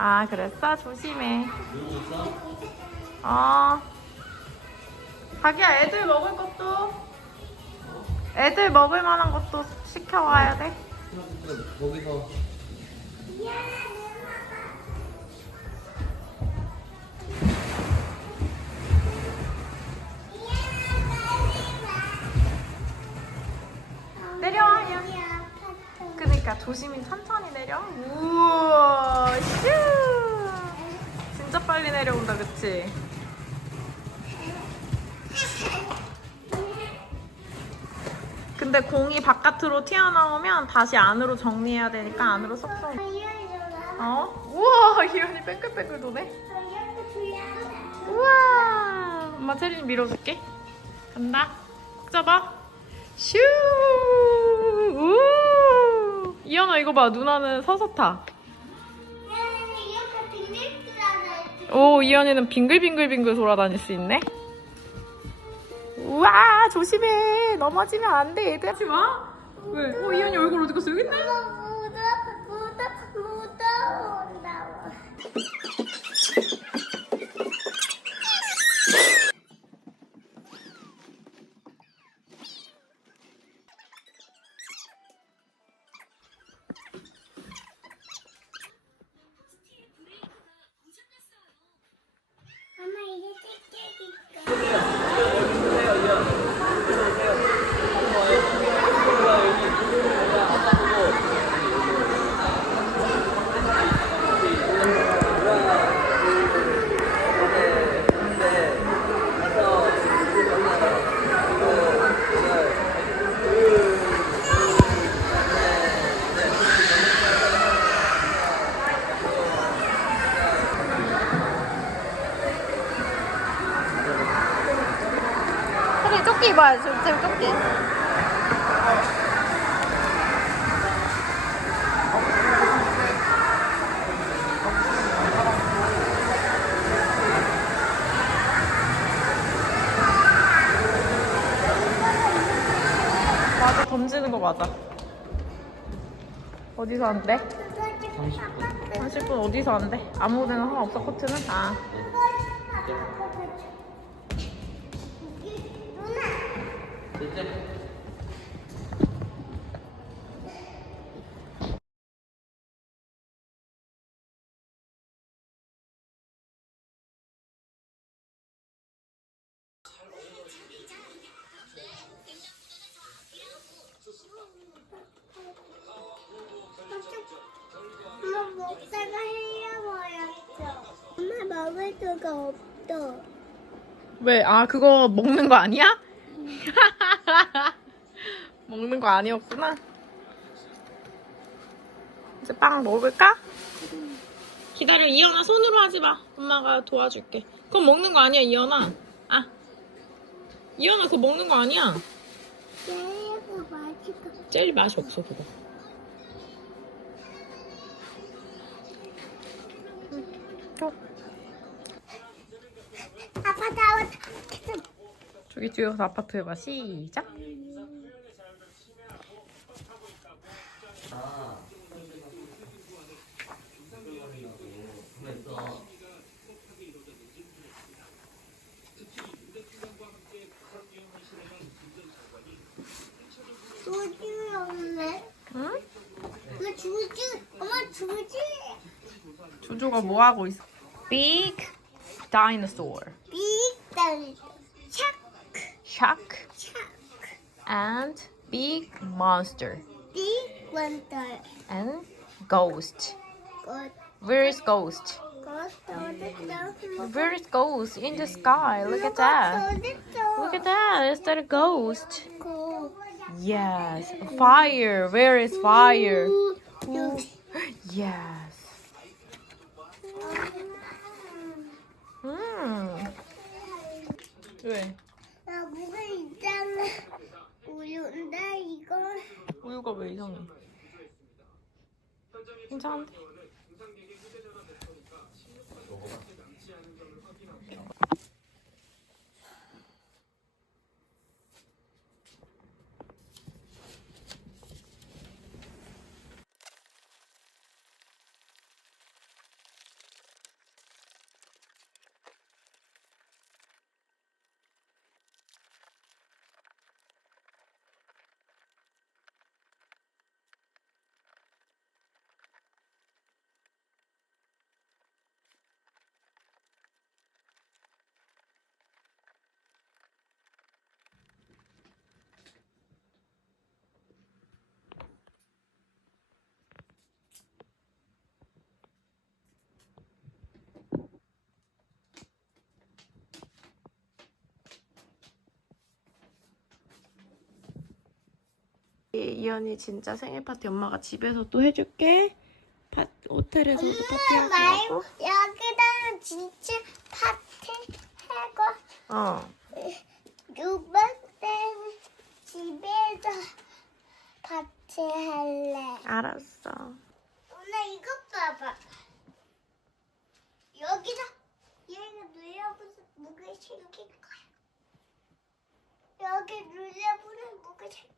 아, 그랬어? 조심해. 어. 자기야, 애들 먹을 것도, 애들 먹을 만한 것도 시켜와야 돼. 거기서 그니까 조심히 천천히 내려. 우와, 슈! 진짜 빨리 내려온다, 그치? 근데 공이 바깥으로 튀어나오면 다시 안으로 정리해야 되니까 안으로 쏙쏙. 어? 우와, 이현이 뺑글뺑글 도네. 우와. 엄마 체린이 밀어줄게. 간다. 꼭 잡아. 슈. 우. 이거 봐. 누나는 서서 타. 오, 이현이는 빙글빙글빙글 돌아다닐 수 있네. 우와, 조심해. 넘어지면 안 돼, 얘들. 하지 마. 왜? 어, 이현이 얼굴 어디 갔어? 여기 있네. 입어야지. 제 조끼. 맞아, 던지는 거 맞아. 어디서 한대? 30분 30분 어디서 한대? 아무 데나 상관없어, 코트는? 아. 왜? 아, 그거 먹는 거 아니야? 먹는 거 아니었구나. 이제 빵 먹을까? 기다려, 이현아. 손으로 하지 마. 엄마가 도와줄게. 그건 먹는 거 아니야, 이현아. 아. 이현아, 그거 먹는 거 아니야. 제일 맛이 없어, 그거. 가서 아파트 해봐. 시작. 주지 없네. 응? 그 주지. 엄마 주지. 조조가 뭐 하고 있어? Big dinosaur. 빅다리. Chuck and big monster Big Monster. and ghost. Where is ghost? Where is ghost in the sky? Look at that. Look at that. Is that a ghost? Yes. Fire. Where is fire? Yes. Hmm. 우유인데 이거. 우유가 왜 이상해? 괜찮은데? 이현이 진짜 생일 파티 엄마가 집에서 또 해줄게. 파, 호텔에서도 엄마 말고 여기다가 진짜 파티 하고 어. 두 번째는 집에서 파티 할래. 알았어. 누나 이것 봐봐. 여기다 얘가 눌려보면 무게 생길 거야. 여기 눌려보면 무게 생길 거야.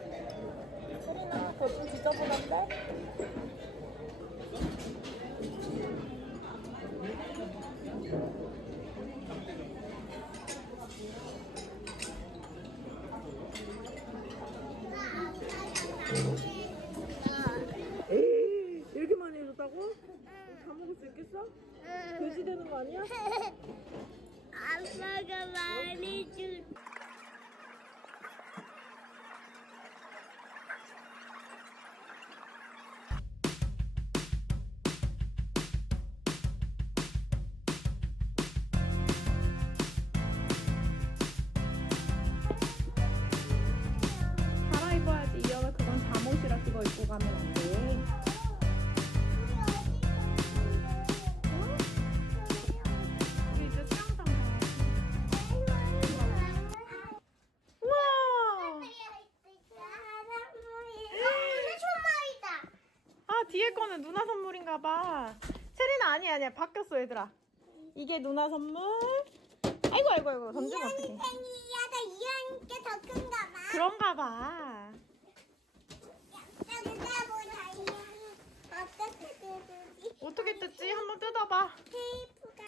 돼지 되 아 뒤에 거는 누나 선물인가 봐. 세린아 아니야 아니야 바뀌었어 얘들아. 이게 누나 선물. 아이고 아이고 아이고 던지면 어떡해. 그런가 봐. 어떻게 뜯지? 한번 뜯어봐. 테이프가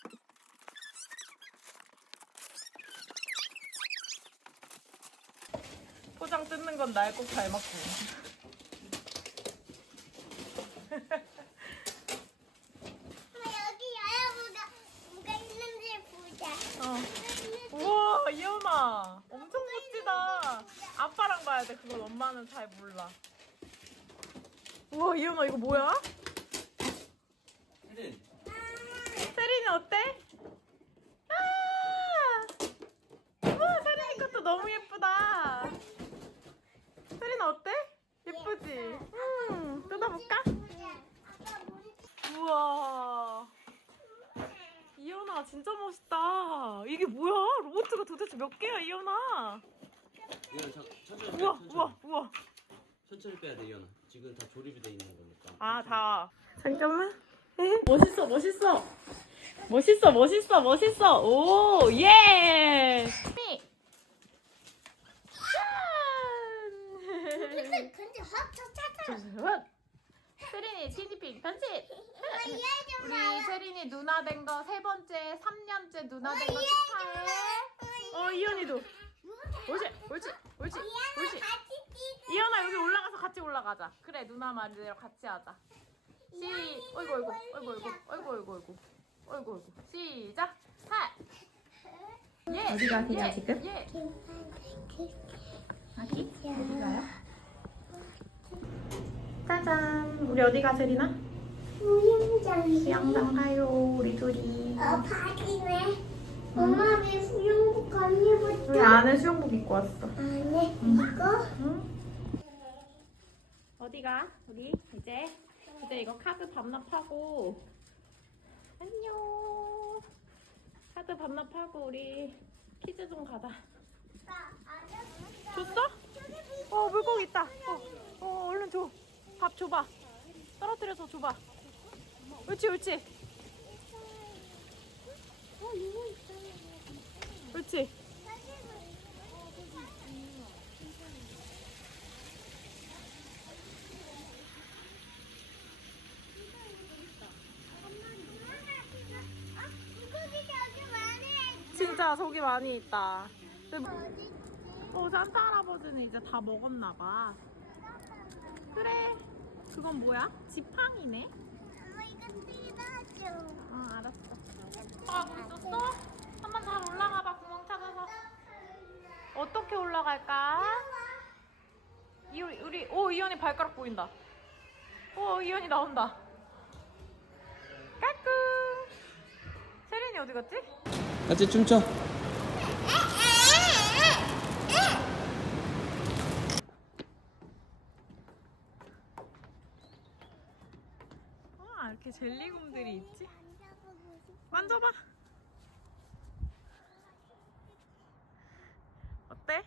포장 뜯는 건 날 꼭 닮았고. 여기 여러분가 뭐가 있는지 보자. 어. 우와 이현아 엄청 멋지다. 아빠랑 봐야 엄마는 잘 몰라. 우와 이현아 이거 뭐야? 세린 세린이 어때? 아! 우와 세린이 것도 너무 예쁘다. 세린아 어때? 예쁘지? 음 뜯어볼까? 우와. 이현아 진짜 멋있다. 이게 뭐야? 로봇가 도대체 몇 개야 이현아? 이현 천- 천천히 빼 우와 천천히 우와 우와. 천천히 빼야 돼 이현아 지금 다 조립이 돼 있는 거니까 아 다. 잠깐만. 에? 멋있어 멋있어. 멋있어 멋있어 멋있어. 오 예. 미. 짠. 근데 확 쳤잖아. 굿. 세린이 티니핑 편집. 우리 세린이 누나 된 거 세 번째, 3년째 누나 된거 축하해. 어 이현이도. 옳지, 옳지, 옳지, 옳지. 이현아 여기 올라가서 같이 올라가자. 그래 누나 말대로 같이 하자. 시, 어이구 어이구, 어이구 어이구, 어이구 어이구 어이구, 어이구 어이구. 시작. 하. 예. 어디 가세요 지금? 예. 어디? 어디 가요? 짜잔. 우리 어디 가 세린아? 수영장 가요 우리 둘이. 어, 바지네. 엄마 왜 수영복 안? 우리 안에 수영복 입고 왔어. 안에 이거? 어디가? 우리 이제 이제 이거 카드 반납하고 안녕. 카드 반납하고 우리 퀴즈 좀 가자. 줬어? 어 물고기 있다. 어, 어 얼른 줘. 밥 줘봐. 떨어뜨려서 줘봐. 옳지 옳지. 옳지. 진짜 속이 많이 있다. 어 산타 할아버지는 이제 다 먹었나 봐. 그래. 그건 뭐야? 지팡이네. 엄마 이거 뜯어줘. 어 알았어. 올라가고 있었어? 한번 잘 올라가봐 구멍 찾아서. 어떻게 올라갈까? 이 우리, 오 이현이 발가락 보인다. 오 이현이 나온다. 까꿍. 세린이 어디 갔지? 같이 춤춰. 와 이렇게 젤리곰들이 있지? 만져봐. 어때?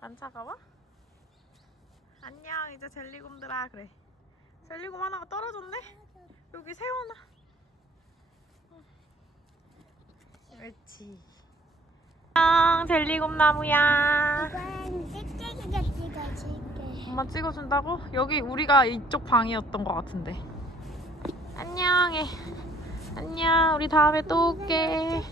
안 차가워? 안녕 이제 젤리곰들아 그래. 젤리곰 하나가 떨어졌네. 여기 세워놔. 그렇지. 안녕 젤리곰 나무야. 엄마 찍어준다고? 여기 우리가 이쪽 방이었던 것 같은데. 안녕해. 안녕. 우리 다음에 또 올게.